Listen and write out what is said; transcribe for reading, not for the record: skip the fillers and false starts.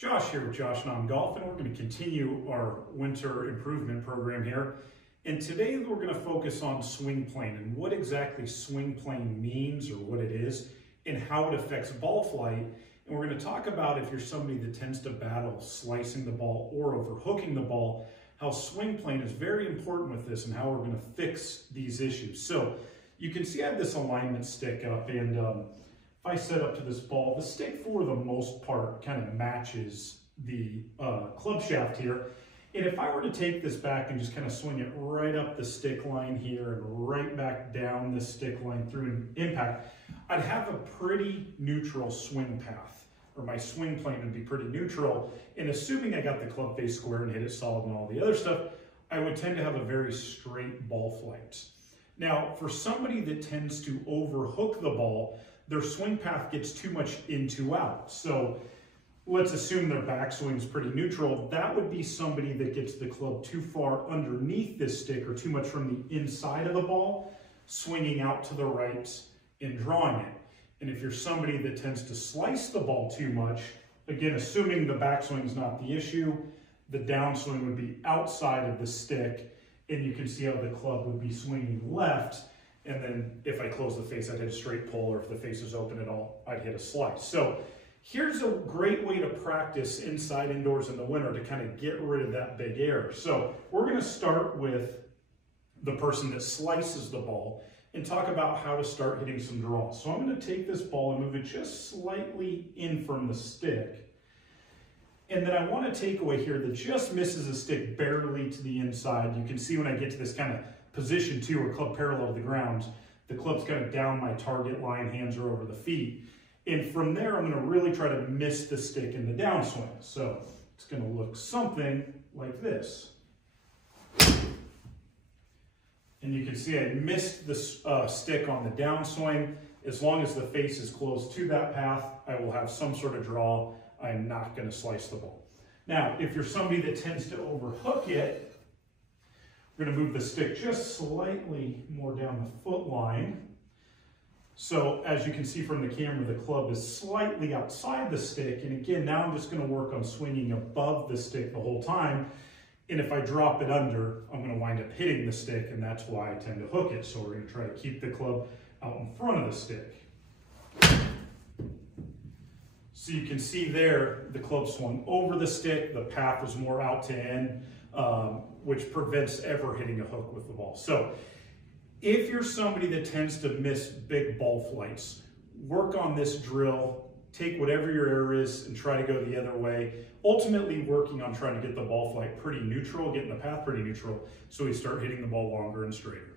Josh here with Josh Non Golf, and we're going to continue our winter improvement program here. And today we're going to focus on swing plane and what exactly swing plane means or what it is and how it affects ball flight. And we're going to talk about if you're somebody that tends to battle slicing the ball or overhooking the ball, how swing plane is very important with this and how we're going to fix these issues. So you can see I have this alignment stick up, and if I set up to this ball, the stick for the most part kind of matches the club shaft here. And if I were to take this back and just kind of swing it right up the stick line here and right back down the stick line through an impact, I'd have a pretty neutral swing path, or my swing plane would be pretty neutral. And assuming I got the club face square and hit it solid and all the other stuff, I would tend to have a very straight ball flight. Now, for somebody that tends to overhook the ball, their swing path gets too much in, too out. So let's assume their backswing is pretty neutral. That would be somebody that gets the club too far underneath this stick or too much from the inside of the ball, swinging out to the right and drawing it. And if you're somebody that tends to slice the ball too much, again, assuming the backswing is not the issue, the downswing would be outside of the stick, and you can see how the club would be swinging left. And then if I close the face, I'd hit a straight pull, or if the face is open at all, I'd hit a slice. So here's a great way to practice inside indoors in the winter to kind of get rid of that big error. So we're going to start with the person that slices the ball and talk about how to start hitting some draws. So I'm going to take this ball and move it just slightly in from the stick. And then I want a takeaway here that just misses the stick barely to the inside. You can see when I get to this kind of position 2 or club parallel to the ground, the club's kind of down my target line, hands are over the feet. And from there, I'm going to really try to miss the stick in the downswing. So it's going to look something like this. And you can see I missed the stick on the downswing. As long as the face is close to that path, I will have some sort of draw. I'm not going to slice the ball. Now, if you're somebody that tends to overhook it, we're going to move the stick just slightly more down the foot line. So as you can see from the camera, the club is slightly outside the stick. And again, now I'm just going to work on swinging above the stick the whole time. And if I drop it under, I'm going to wind up hitting the stick, and that's why I tend to hook it. So we're going to try to keep the club out in front of the stick. So you can see there, the club swung over the stick, the path was more out to in, which prevents ever hitting a hook with the ball. So if you're somebody that tends to miss big ball flights, work on this drill, take whatever your error is and try to go the other way, ultimately working on trying to get the ball flight pretty neutral, getting the path pretty neutral, so we start hitting the ball longer and straighter.